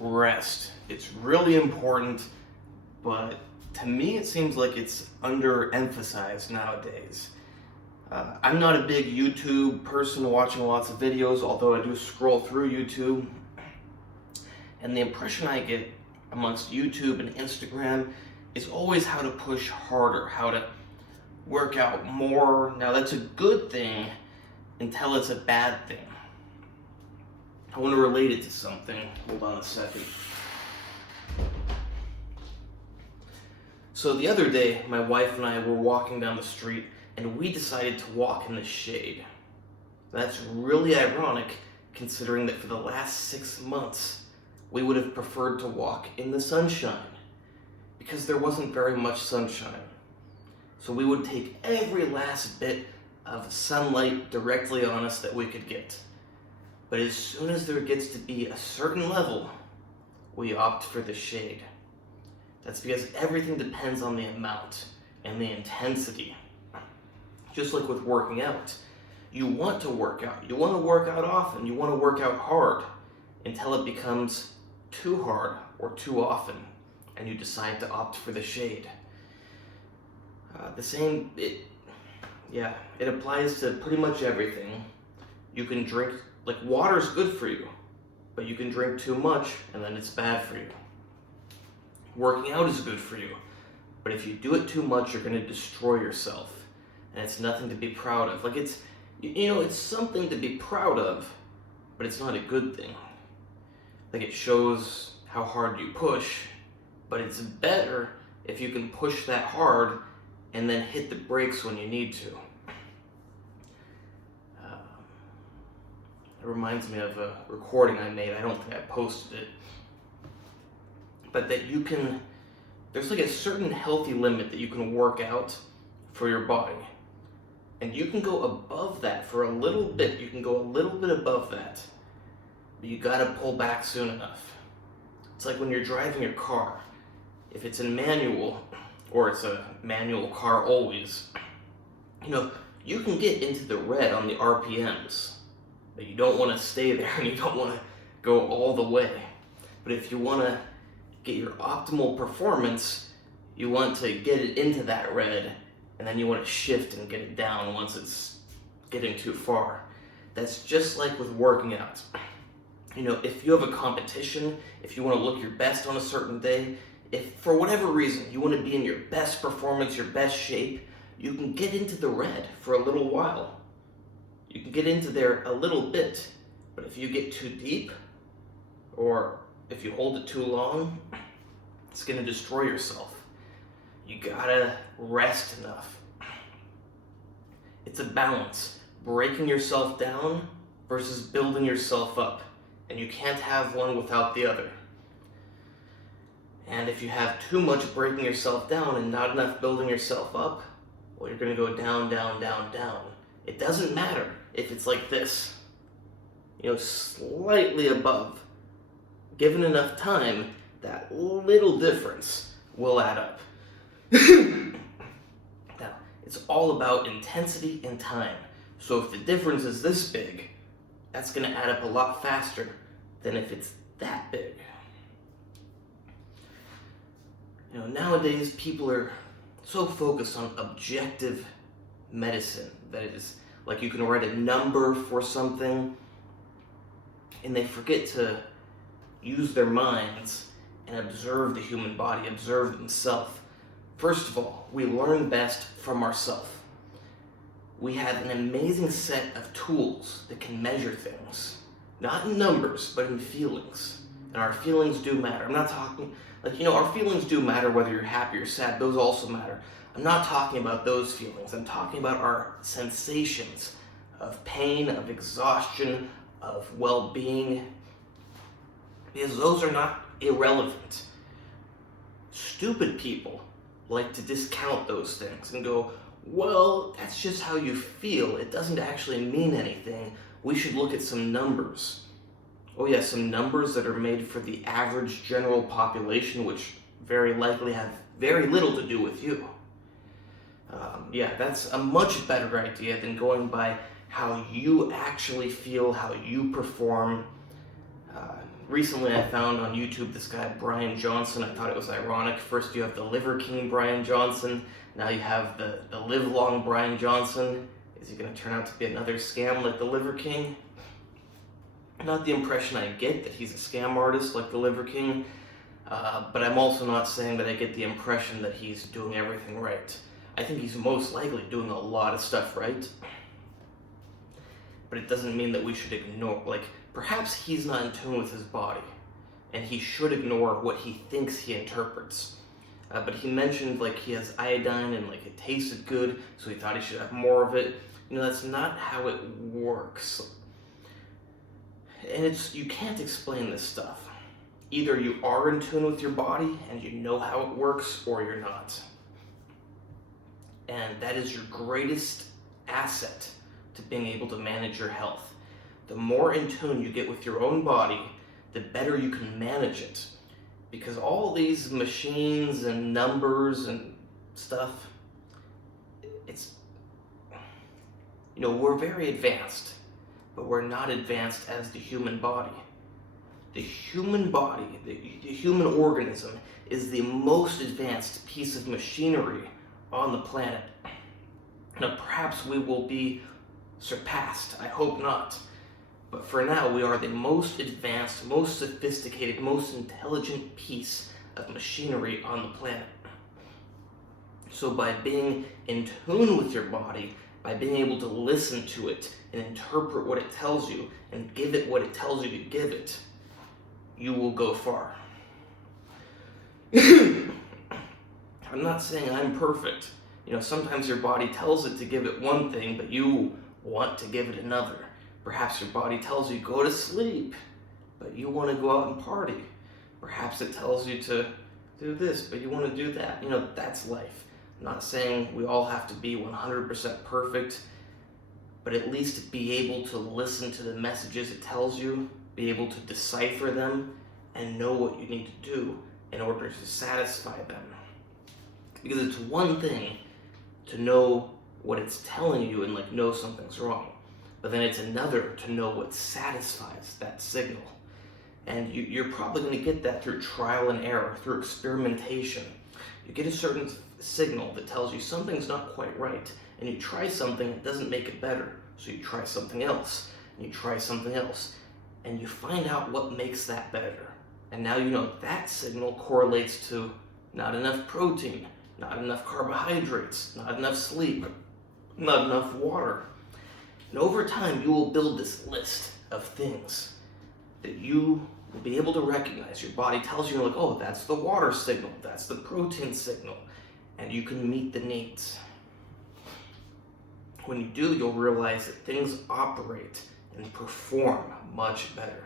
rest. It's really important, but to me it seems like it's underemphasized nowadays. I'm not a big YouTube person watching lots of videos, although I do scroll through YouTube. And the impression I get amongst YouTube and Instagram is always how to push harder, how to work out more. Now that's a good thing until it's a bad thing. I want to relate it to something. Hold on a second. So the other day, my wife and I were walking down the street and we decided to walk in the shade. That's really ironic considering that for the last 6 months, we would have preferred to walk in the sunshine because there wasn't very much sunshine. So we would take every last bit of sunlight directly on us that we could get. But as soon as there gets to be a certain level, we opt for the shade. That's because everything depends on the amount and the intensity. Just like with working out. You want to work out. You want to work out often. You want to work out hard until it becomes too hard or too often and you decide to opt for the shade. It applies to pretty much everything. You can drink, like water's good for you, but you can drink too much and then it's bad for you. Working out is good for you, but if you do it too much, you're going to destroy yourself, and it's nothing to be proud of. Like it's something to be proud of, but it's not a good thing. Like it shows how hard you push, but it's better if you can push that hard and then hit the brakes when you need to. It reminds me of a recording I made. I don't think I posted it. But that there's like a certain healthy limit that you can work out for your body. And you can go above that for a little bit. You can go a little bit above that. But you gotta pull back soon enough. It's like when you're driving your car. If it's in manual, or it's a manual car always, you can get into the red on the RPMs. But you don't want to stay there and you don't want to go all the way. But if you want to get your optimal performance, you want to get it into that red and then you want to shift and get it down once it's getting too far. That's just like with working out. If you have a competition, if you want to look your best on a certain day, if for whatever reason you want to be in your best performance, your best shape, you can get into the red for a little while. You can get into there a little bit, but if you get too deep, or if you hold it too long, it's going to destroy yourself. You gotta rest enough. It's a balance, breaking yourself down versus building yourself up, and you can't have one without the other. And if you have too much breaking yourself down and not enough building yourself up, well, you're going to go down, down, down, down. It doesn't matter if it's like this, slightly above. Given enough time, that little difference will add up. Now, it's all about intensity and time. So if the difference is this big, that's going to add up a lot faster than if it's that big. Nowadays people are so focused on objective medicine. That is, like you can write a number for something, and they forget to use their minds and observe the human body, observe themselves. First of all, we learn best from ourselves. We have an amazing set of tools that can measure things, not in numbers, but in feelings. And our feelings do matter. I'm not talking, our feelings do matter whether you're happy or sad. Those also matter. I'm not talking about those feelings. I'm talking about our sensations of pain, of exhaustion, of well-being. Because those are not irrelevant. Stupid people like to discount those things and go, well, that's just how you feel. It doesn't actually mean anything. We should look at some numbers. Oh yeah, some numbers that are made for the average general population, which very likely have very little to do with you. That's a much better idea than going by how you actually feel, how you perform. recently I found on YouTube this guy, Brian Johnson. I thought it was ironic. First you have the Liver King Brian Johnson, now you have the Live Long Brian Johnson. Is he going to turn out to be another scam like the Liver King? Not the impression I get that he's a scam artist like the Liver King, but I'm also not saying that I get the impression that he's doing everything right. I think he's most likely doing a lot of stuff right, but it doesn't mean that we should ignore, perhaps he's not in tune with his body, and he should ignore what he thinks he interprets. But he mentioned, he has iodine, and, it tasted good, so he thought he should have more of it. That's not how it works. And you can't explain this stuff. Either you are in tune with your body, and you know how it works, or you're not. And that is your greatest asset to being able to manage your health. The more in tune you get with your own body, the better you can manage it. Because all these machines and numbers and stuff, we're very advanced, but we're not advanced as the human body. The human body, the human organism, is the most advanced piece of machinery on the planet. Now, perhaps we will be surpassed. I hope not. But for now, we are the most advanced, most sophisticated, most intelligent piece of machinery on the planet. So by being in tune with your body, by being able to listen to it and interpret what it tells you and give it what it tells you to give it, you will go far. I'm not saying I'm perfect. Sometimes your body tells it to give it one thing, but you want to give it another. Perhaps your body tells you go to sleep, but you want to go out and party. Perhaps it tells you to do this, but you want to do that. That's life. I'm not saying we all have to be 100% perfect, but at least be able to listen to the messages it tells you, be able to decipher them, and know what you need to do in order to satisfy them. Because it's one thing to know what it's telling you and know something's wrong, but then it's another to know what satisfies that signal. And you're probably going to get that through trial and error, through experimentation. You get a certain signal that tells you something's not quite right, and you try something, it doesn't make it better, so you try something else, and you try something else, and you find out what makes that better. And now you know that signal correlates to not enough protein, not enough carbohydrates, not enough sleep, not enough water. And over time, you will build this list of things that you will be able to recognize. Your body tells you, oh, that's the water signal, that's the protein signal, and you can meet the needs. When you do, you'll realize that things operate and perform much better.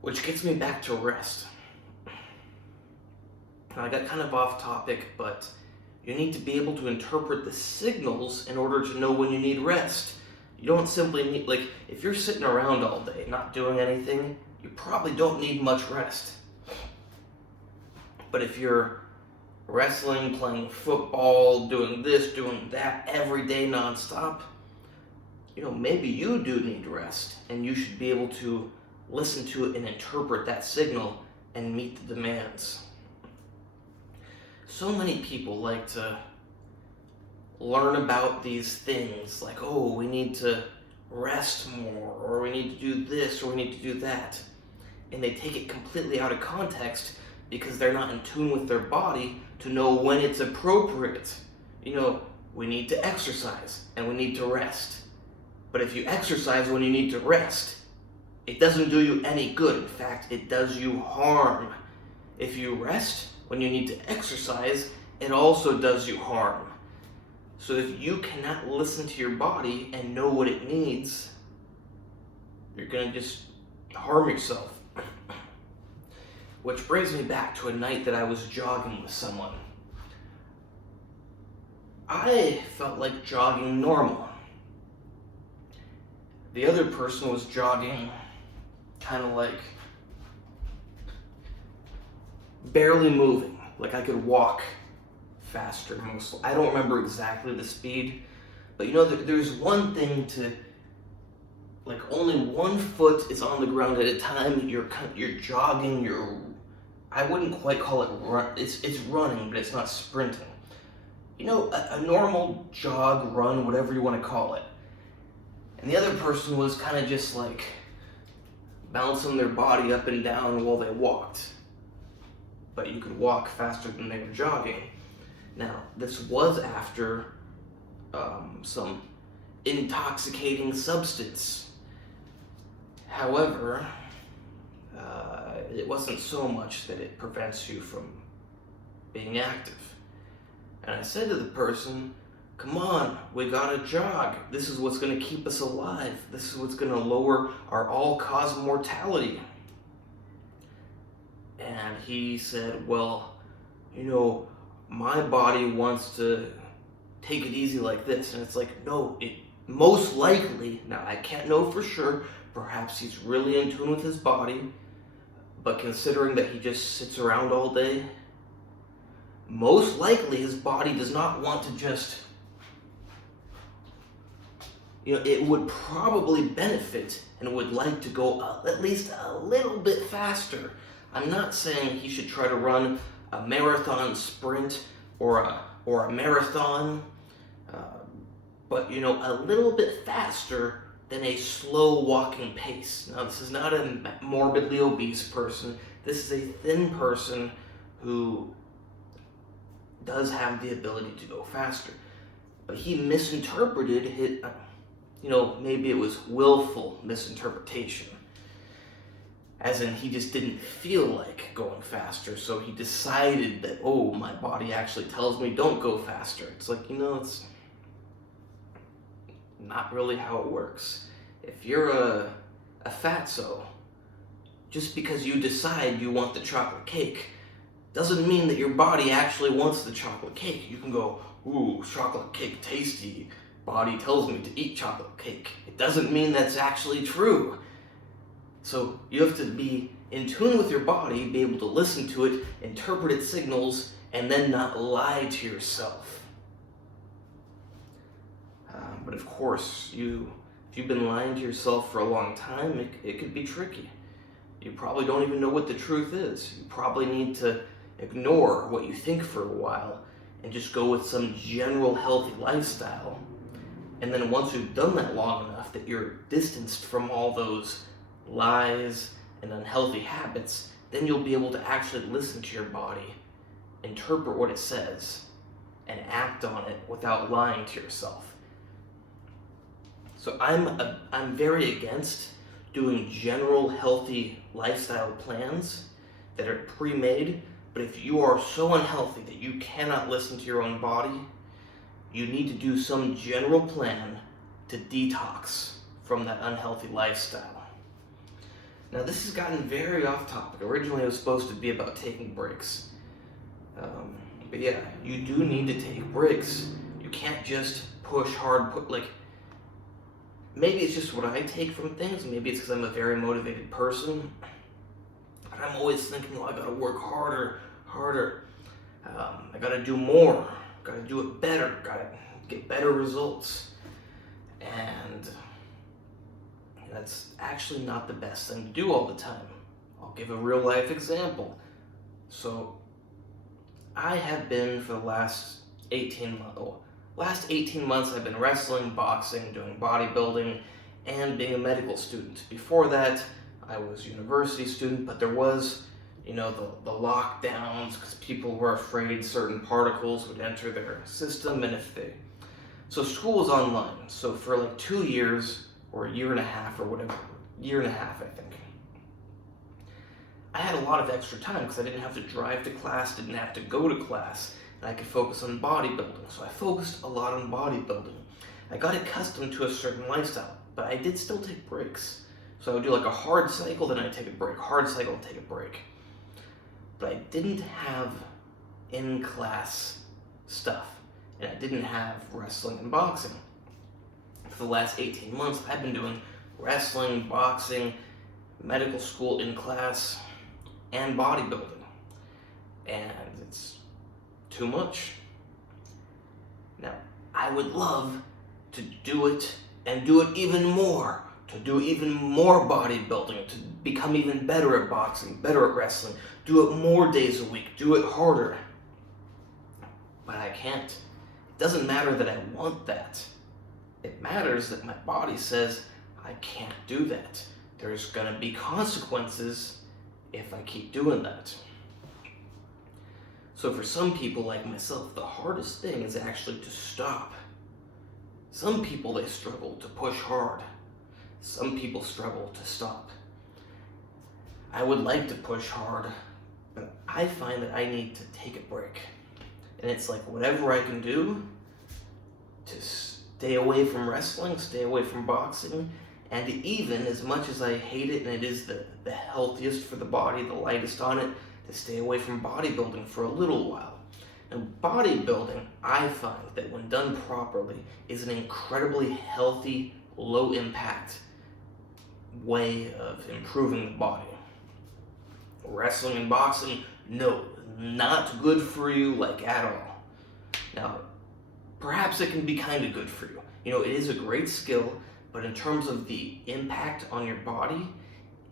Which gets me back to rest. Now, I got kind of off topic, but you need to be able to interpret the signals in order to know when you need rest. You don't simply need, if you're sitting around all day not doing anything, you probably don't need much rest. But if you're wrestling, playing football, doing this, doing that every day nonstop, maybe you do need rest, and you should be able to listen to it and interpret that signal and meet the demands. So many people like to learn about these things, we need to rest more, or we need to do this, or we need to do that. And they take it completely out of context because they're not in tune with their body to know when it's appropriate. We need to exercise and we need to rest. But if you exercise when you need to rest, it doesn't do you any good. In fact, it does you harm. If you rest when you need to exercise, it also does you harm. So if you cannot listen to your body and know what it needs, you're going to just harm yourself. Which brings me back to a night that I was jogging with someone. I felt like jogging normal. The other person was jogging kind of barely moving. I could walk faster mostly. I don't remember exactly the speed, but there's one thing to like only one foot is on the ground at a time. You're jogging. I wouldn't quite call it run. It's running, but it's not sprinting. You know, a normal jog, run, whatever you want to call it. And the other person was kind of just like bouncing their body up and down while they walked. But you could walk faster than they were jogging. Now, this was after some intoxicating substance. However, it wasn't so much that it prevents you from being active. And I said to the person, come on, we gotta jog. This is what's gonna keep us alive. This is what's gonna lower our all-cause mortality. And he said, well, you know, my body wants to take it easy like this. And it's like, no, it most likely, now I can't know for sure, perhaps he's really in tune with his body, but considering that he just sits around all day, most likely his body does not want to just, you know, it would probably benefit and would like to go at least a little bit faster. I'm not saying he should try to run a marathon sprint or a marathon, but you know, a little bit faster than a slow walking pace. Now, this is not a morbidly obese person. This is a thin person who does have the ability to go faster. But he misinterpreted it, you know, maybe it was willful misinterpretation. As in, he just didn't feel like going faster, so he decided that, oh, my body actually tells me don't go faster. It's like, you know, it's not really how it works. If you're a fatso, just because you decide you want the chocolate cake, doesn't mean that your body actually wants the chocolate cake. You can go, ooh, chocolate cake tasty. Body tells me to eat chocolate cake. It doesn't mean that's actually true. So you have to be in tune with your body, be able to listen to it, interpret its signals, and then not lie to yourself. But of course, if you've been lying to yourself for a long time, it could be tricky. You probably don't even know what the truth is. You probably need to ignore what you think for a while and just go with some general healthy lifestyle. And then once you've done that long enough that you're distanced from all those lies and unhealthy habits, then you'll be able to actually listen to your body, interpret what it says, and act on it without lying to yourself. So I'm very against doing general healthy lifestyle plans that are pre-made, but if you are so unhealthy that you cannot listen to your own body, you need to do some general plan to detox from that unhealthy lifestyle. Now, this has gotten very off topic. Originally, it was supposed to be about taking breaks. But yeah, you do need to take breaks. You can't just push hard, maybe it's just what I take from things. Maybe it's because I'm a very motivated person. But I'm always thinking, oh, I gotta work harder. I gotta do more. Gotta do it better. Gotta get better results. And that's actually not the best thing to do all the time. I'll give a real life example. So I have been for the last 18 months I've been wrestling, boxing, doing bodybuilding, and being a medical student. Before that, I was a university student, but there was, you know, the lockdowns because people were afraid certain particles would enter their system, and so school was online. So for like 2 years, or a year and a half, or whatever, year and a half, I think, I had a lot of extra time because I didn't have to drive to class, didn't have to go to class, and I could focus on bodybuilding. So I focused a lot on bodybuilding. I got accustomed to a certain lifestyle, but I did still take breaks. So I would do like a hard cycle, then I'd take a break, hard cycle, take a break. But I didn't have in-class stuff, and I didn't have wrestling and boxing. For the last 18 months, I've been doing wrestling, boxing, medical school in class, and bodybuilding. And it's too much. Now, I would love to do it and do it even more, to do even more bodybuilding, to become even better at boxing, better at wrestling, do it more days a week, do it harder. But I can't. It doesn't matter that I want that. It matters that my body says I can't do that. There's gonna be consequences if I keep doing that. So for some people like myself, the hardest thing is actually to stop. Some people, they struggle to push hard. Some people struggle to stop. I would like to push hard, but I find that I need to take a break. And it's like whatever I can do to stay away from wrestling, stay away from boxing, and even as much as I hate it and it is the healthiest for the body, the lightest on it, to stay away from bodybuilding for a little while. And bodybuilding, I find that when done properly, is an incredibly healthy, low impact way of improving the body. Wrestling and boxing, no, not good for you, like at all. Now, perhaps it can be kind of good for you. You know, it is a great skill, but in terms of the impact on your body,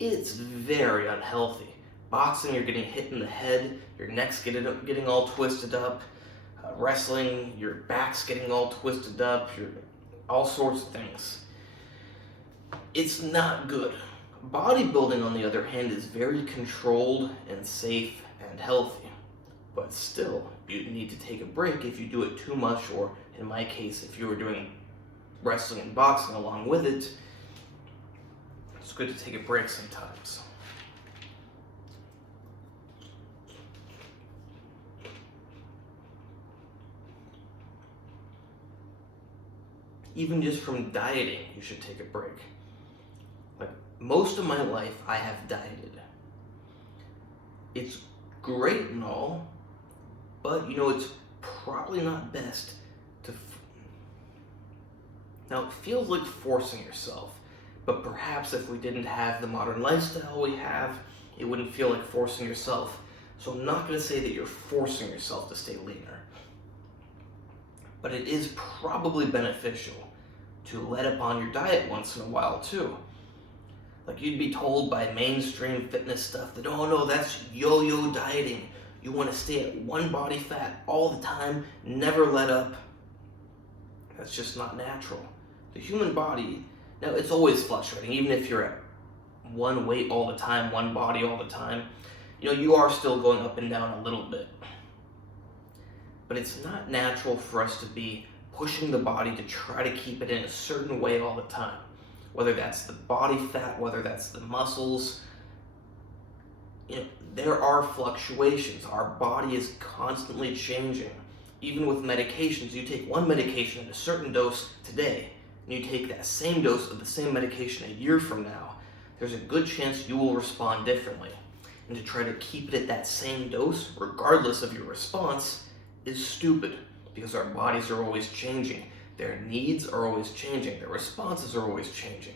it's very unhealthy. Boxing, you're getting hit in the head, your neck's getting all twisted up. Wrestling, your back's getting all twisted up, all sorts of things. It's not good. Bodybuilding, on the other hand, is very controlled and safe and healthy. But still, you need to take a break if you do it too much, or in my case, if you were doing wrestling and boxing along with it, it's good to take a break sometimes. Even just from dieting, you should take a break. Like, most of my life, I have dieted. It's great and all, but you know, it's probably not best to... Now, it feels like forcing yourself, but perhaps if we didn't have the modern lifestyle we have, it wouldn't feel like forcing yourself. So I'm not going to say that you're forcing yourself to stay leaner, but it is probably beneficial to let up on your diet once in a while too. Like, you'd be told by mainstream fitness stuff that, oh no, that's yo-yo dieting. You want to stay at one body fat all the time, never let up. That's just not natural. The human body, now it's always fluctuating, even if you're at one weight all the time, one body all the time, you know, you are still going up and down a little bit. But it's not natural for us to be pushing the body to try to keep it in a certain way all the time. Whether that's the body fat, whether that's the muscles, you know, there are fluctuations. Our body is constantly changing. Even with medications, you take one medication in a certain dose today, and you take that same dose of the same medication a year from now, there's a good chance you will respond differently. And to try to keep it at that same dose, regardless of your response, is stupid, because our bodies are always changing. Their needs are always changing. Their responses are always changing.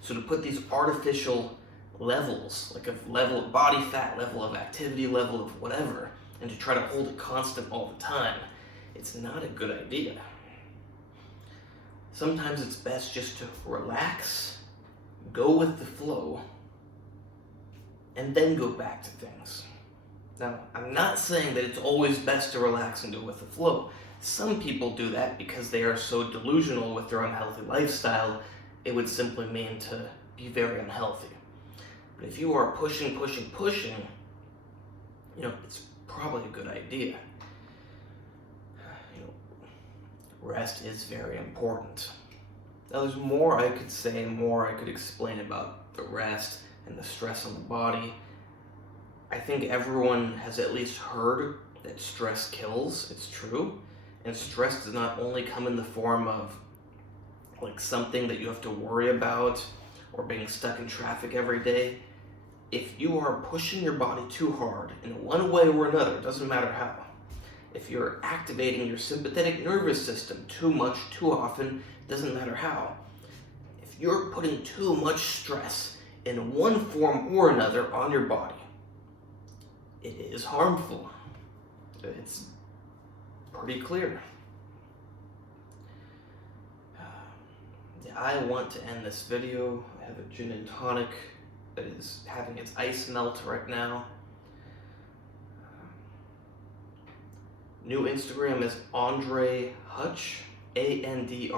So to put these artificial levels, like a level of body fat, level of activity, level of whatever, and to try to hold it constant all the time, it's not a good idea. Sometimes it's best just to relax, go with the flow, and then go back to things. Now, I'm not saying that it's always best to relax and go with the flow. Some people do that because they are so delusional with their unhealthy lifestyle, it would simply mean to be very unhealthy. But if you are pushing, you know, it's probably a good idea. You know, rest is very important. Now, there's more I could say, more I could explain about the rest and the stress on the body. I think everyone has at least heard that stress kills. It's true. And stress does not only come in the form of like something that you have to worry about or being stuck in traffic every day. If you are pushing your body too hard in one way or another, it doesn't matter how. If you're activating your sympathetic nervous system too much, too often, it doesn't matter how. If you're putting too much stress in one form or another on your body, it is harmful. It's pretty clear. Yeah, I want to end this video. I have a gin and tonic that is having its ice melt right now. New Instagram is Andre Hutch, ANDREYHUTCH.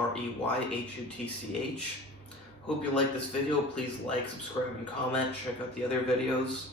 Hope you like this video. Please like, subscribe, and comment. Check out the other videos.